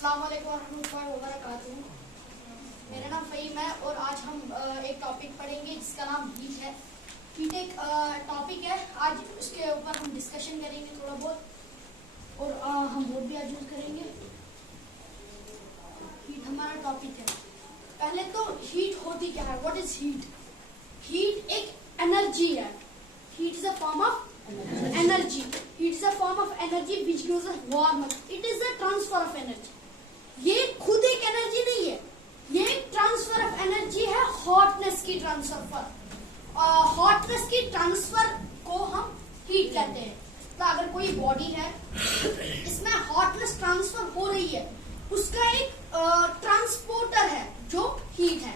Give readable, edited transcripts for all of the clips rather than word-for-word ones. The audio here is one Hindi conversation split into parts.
अस्सलाम वालेकुम रहमतुल्लाहि व बरकातुहू। मेरा नाम फ़हीम है और आज हम एक टॉपिक पढ़ेंगे जिसका नाम हीट है। हीट एक टॉपिक है, आज उसके ऊपर हम डिस्कशन करेंगे थोड़ा बहुत और हम बोर्ड भी आज यूज करेंगे। हीट हमारा टॉपिक है। पहले तो हीट होती क्या है, व्हाट इज हीट? हीट एक एनर्जी है। Heat is a form of energy. It is a form of energy which gives us warmth. It is a transfer of energy. ये खुद एक एनर्जी नहीं है, ये एक ट्रांसफर ऑफ एनर्जी है, हॉटनेस की ट्रांसफर। हॉटनेस की ट्रांसफर को हम हीट कहते हैं। तो अगर कोई बॉडी है, इसमें हॉटनेस ट्रांसफर हो रही है, उसका एक ट्रांसपोर्टर है जो हीट है।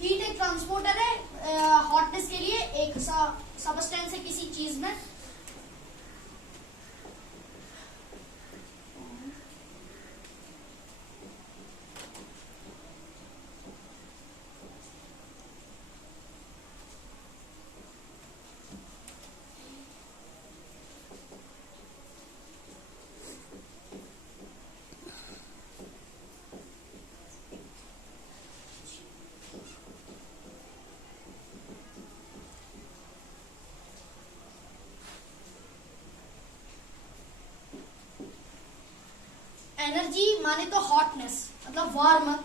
हीट एक ट्रांसपोर्टर है हॉटनेस के लिए। एक सबस्टेंस है किसी चीज में, एनर्जी माने तो हॉटनेस मतलब वार्मथ,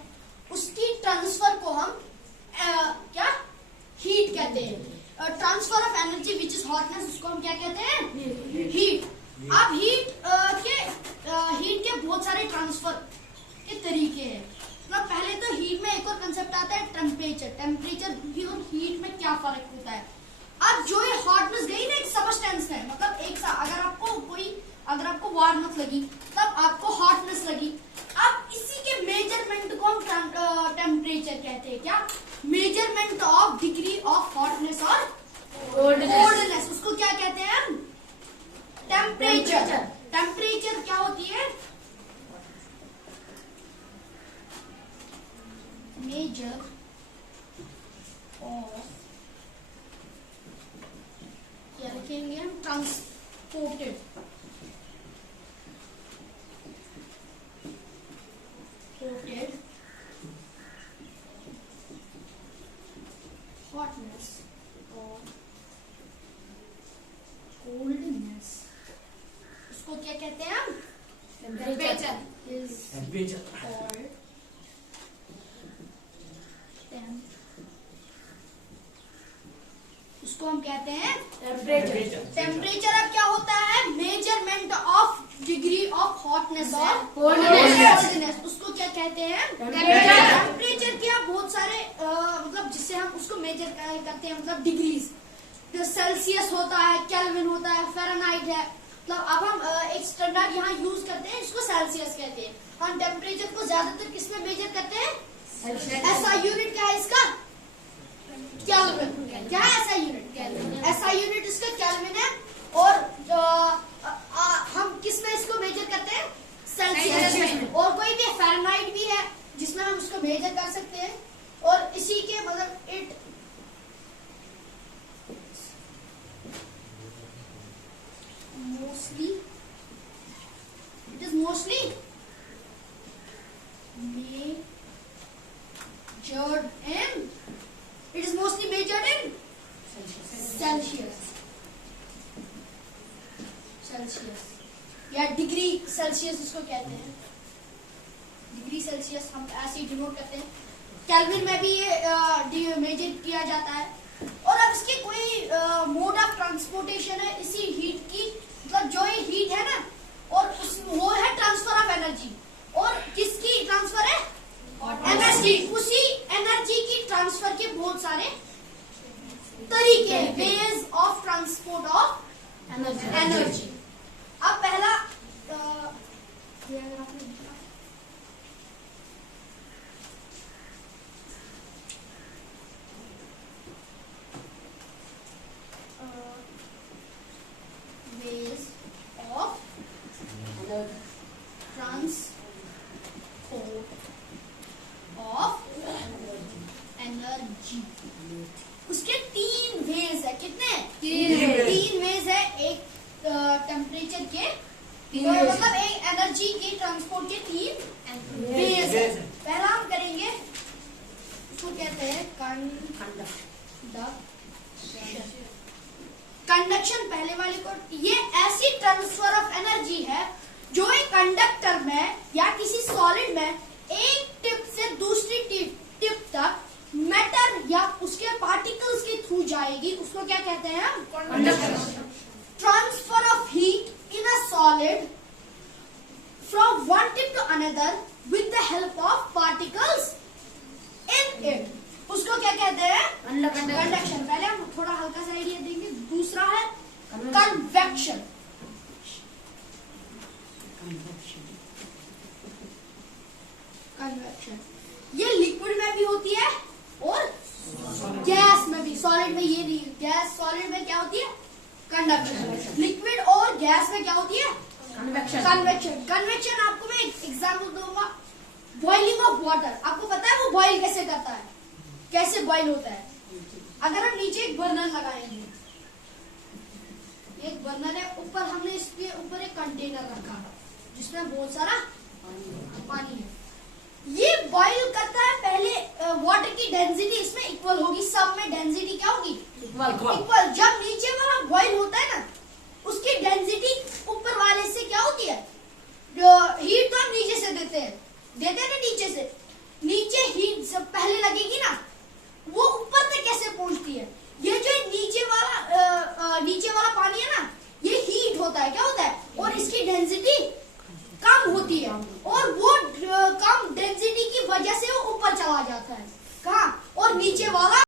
उसकी ट्रांसफर को हम क्या हीट कहते हैं। Transfer of energy which is hotness, उसको हम क्या कहते हैं? हीट। अब हीट के बहुत सारे ट्रांसफर के तरीके हैं। मतलब पहले तो हीट में एक और कंसेप्ट आता है टेम्परेचर। टेम्परेचर और हीट में क्या फर्क होता है? अब जो ये हॉटनेस गई ना एक सबस्टेंस है, मतलब एक अगर आपको वार्मथ लगी तब आपको हॉटनेस लगी। अब इसी के मेजरमेंट को हम टेम्परेचर कहते हैं। क्या? Measurement of degree of hotness और कोल्डनेस, उसको क्या कहते हैं हम? टेम्परेचर। टेम्परेचर क्या होती है? मेजर ऑफ, क्या लिखेंगे हम? ट्रांसपोर्टेड hotness or coldness, उसको क्या कहते हैं हम? टेम्परेचर is called temp, उसको हम कहते हैं टेम्परेचर। टेम्परेचर अब क्या होता है? Measurement of degree of hotness और कोल्डनेस, उसको क्या कहते हैं? टेम्परेचर के बहुत सारे मतलब जिससे हम उसको मेजर करते हैं, मतलब डिग्रीज। सेल्सियस होता है, केल्विन होता है, फ़ारेनहाइट है। मतलब अब हम एक स्टैंडर्ड यहाँ यूज करते हैं, इसको सेल्सियस कहते हैं। हम टेम्परेचर को ज्यादातर किसमें मेजर करते हैं? ऐसा यूनिट क्या है इसका? केल्विन। क्या है ऐसा यूनिट? ऐसा यूनिट इसका केल्विन है। और हम किसमें इसको मेजर करते हैं? सेल्सियस में। और कोई भी फ़ारेनहाइट भी है जिसमें हम इसको मेजर कर सकते हैं। और इसी के मतलब it is mostly measured in Celsius या डिग्री सेल्सियस उसको कहते हैं। डिग्री सेल्सियस हम ऐसे ही डिनोट करते हैं। केल्विन में भी ये मेजर किया जाता है। और अब इसके कोई मोड ऑफ ट्रांसपोर्टेशन है इसी हीट की, मतलब जो ये हीट है ना, और वो है ट्रांसफर ऑफ एनर्जी। और किसकी ट्रांसफर है? एनर्जी। उसी एनर्जी की ट्रांसफर के बहुत सारे तरीके, ways of transport of energy. अब पहला अगर आपने ways of transport of energy, उसके तीन वेज है। कितने? तीन वेज है। एक टेम्परेचर के, मतलब एक एनर्जी के ट्रांसपोर्ट के तीन में एक टिप से दूसरी टिप तक मैटर या उसके पार्टिकल्स के थ्रू जाएगी, उसको क्या कहते हैं हम? Conduction. Transfer of heat in a solid from one tip to another with the help of particles in it, उसको क्या कहते हैं? कंडक्शन। पहले हम थोड़ा हल्का सा आइडिया देंगे। दूसरा है कन्वेक्शन। कन्वेक्शन ये लिक्विड में भी होती है और गैस में भी। सॉलिड में ये नहीं, गैस सॉलिड में क्या होती है? कंडक्शन। लिक्विड और गैस में क्या होती है? कन्वेक्शन। कन्वेक्शन आपको मैं एग्जांपल दूंगा, बॉइलिंग ऑफ वाटर। आपको पता है वो बॉइल कैसे करता है, कैसे बॉइल होता है? अगर हम नीचे एक बर्नर लगाएंगे, एक बर्नर है, ऊपर हमने इसके ऊपर एक कंटेनर रखा जिसमें बहुत सारा पानी है। ये बॉइल करता है। पहले वाटर की डेंसिटी इसमें इक्वल होगी, सब में डेंसिटी क्या होगी? इक्वल। जब नीचे वाला बॉइल होता है ना, उसकी डेंसिटी ऊपर वाले से क्या होती है? हीट तो हम नीचे से देते हैं ना, नीचे से। नीचे हीट जब पहले लगेगी ना, वो ऊपर तक कैसे पहुंचती है? ये जो नीचे वाला पानी है ना, ये हीट होता है, क्या होता है? और इसकी डेंसिटी कम होती है, और वो कम डेंसिटी की वजह से वो ऊपर चला जाता है। कहाँ? और नीचे वाला